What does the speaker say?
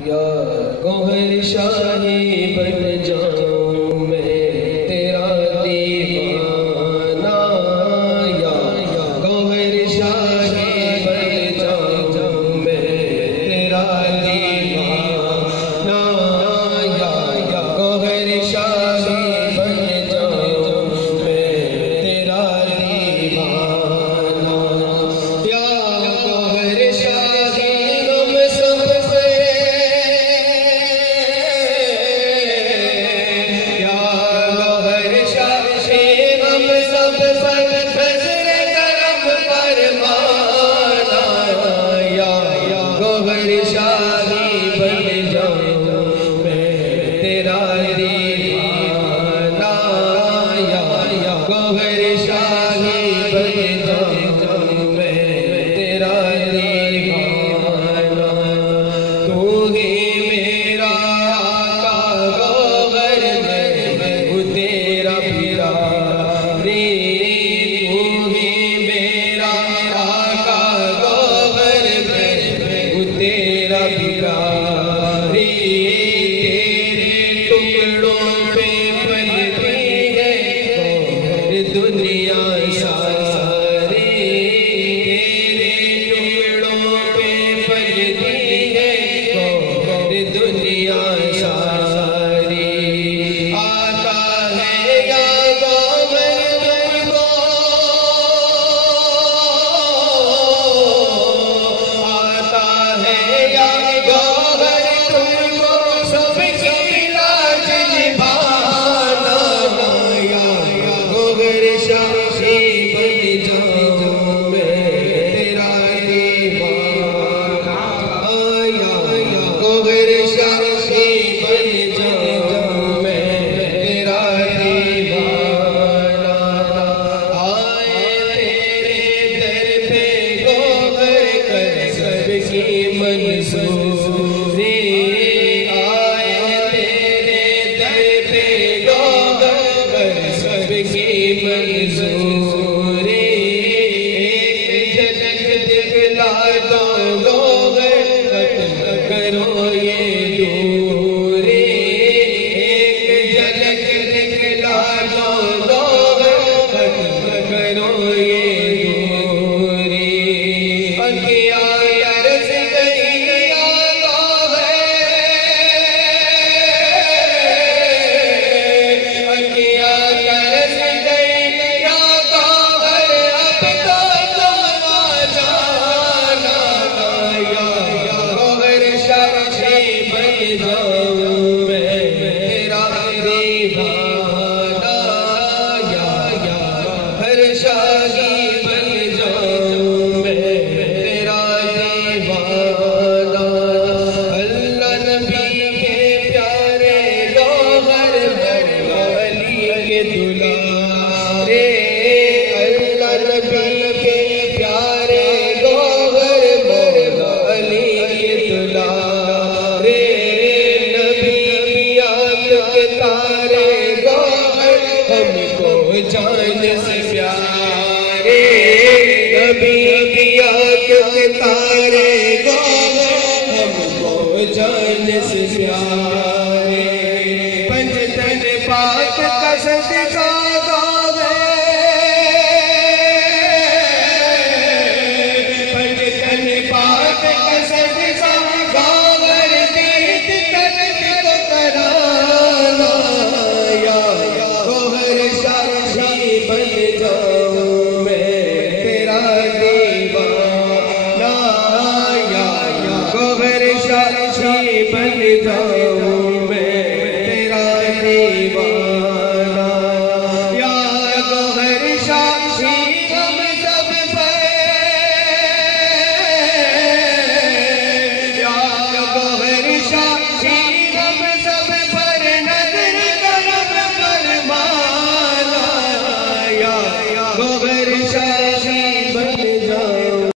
या गौहर शाही बन जाऊं मैं तेरा दीवाना, या गौहर शाही बन जाऊं मैं तेरा दीवाना, या गौहर शाही बन जाऊं मैं तेरा दीवाना, या गौहर शाही हम सब से दुनिया सारी तेरे टुकड़ों पे पलती है, दुनिया सारी आता है याद तुमको, आता है याद तुमको, सबकी लाज निभाना, गौहर शाही बन जाऊं मैं तेरा दीवाना, गौहर शाही बन जाऊं मैं तेरा दीवाना, आए तेरे दर पे गौहर कर सबकी मंसूरी, आए तेरे दर पे गौहर कर सबकी मंजूरी, एक झलक दिखला दो गौहर खत्म करो ये दूरी, एक झलक दिखला दो गौहर खत्म करो ये दूरी, अखियाँ तरस गई या गौहर, अखियाँ तरस गई या गौहर, अब तो तुम आ जाना, या गौहर शाही बन जाऊं मैं तेरा दीवाना, या गौहर शाही बन जाऊं मैं तेरा दीवाना, अल्लाह नबी के प्यारे गौहर अली के दुलारे, अल्लाह नबी के प्यारे गौहर अली के दुलारे, नबी के तारे गौहर हमको जान से प्यारे, नबी के तारे गौहर हमको जान से प्यारे, पंचतन पाक का सदका पंचतन पाक का सदका गौहर दीद तख्त को कराना, या गौहर शाही बन जाऊं मैं तेरा दीवाना, या गौहर शाही बन जाऊं मैं तेरा दीवाना, या गौहर शाही हम सब पे, या गौहर शाही